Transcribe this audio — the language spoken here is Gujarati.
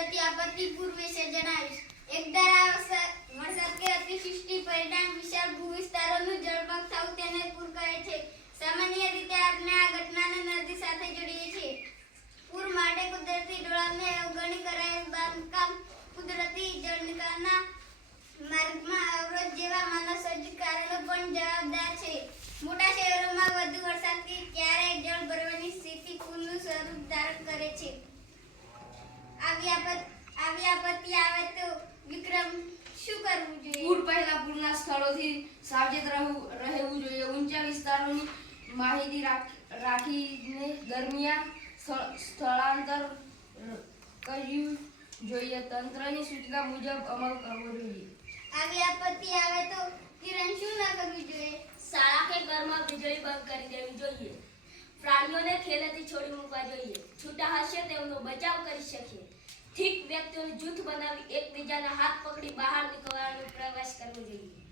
કુદરતી આપત્તિ પૂર વિશે જણાવીશ. એક ધારા વરસાદ કે અતિવૃષ્ટિ પરિણામ વિશાળ ભૂવિસ્તારોનું જળમગ્ન થવું તેને પૂર કહે છે. સામાન્ય રીતે આપણે આ ઘટનાને નદી સાથે જોડીએ છીએ. પૂર માટે કુદરતી ડોળાને અવગણી કરાયેલ બાંધકામ કુદરતી જળ માર્ગમાં અવરોધ જેવા માનવ સર્જિત કારણો પણ જવાબદાર છે. મોટા શહેરોમાં વધુ વરસાદથી ક્યારેય જળ ભરવાની સ્થિતિ પૂરનું સ્વરૂપ ધારણ કરે છે. આવી આપત આવી આપત્તિ આવે તો વિક્રમ શું કરવું જોઈએ? પૂર પહેલા પૂરના સ્થળોથી સાવચેત રહેવું રહેવું જોઈએ. ઊંચા વિસ્તારોની માહિતી રાખીને દરમિયાન સ્થળ- સ્થળાંતર કર્યું જોઈએ. તંત્રની સૂચના મુજબ અમલ કરવો જોઈએ. આવી આપત્તિ આવે તો કિરણ શું ના કરવું જોઈએ? શાળા કે ઘરમાં વીજળી બંધ કરી જોઈએ પ્રાણીઓને ખેલેથી છોડી મૂકવા જોઈએ. છૂટા હશે તેમનો બચાવ કરી શકીએ ઠીક વ્યક્તિઓનું જૂથ બનાવી એકબીજાના હાથ પકડી બહાર નીકળવાનો પ્રયાસ કરવો જોઈએ.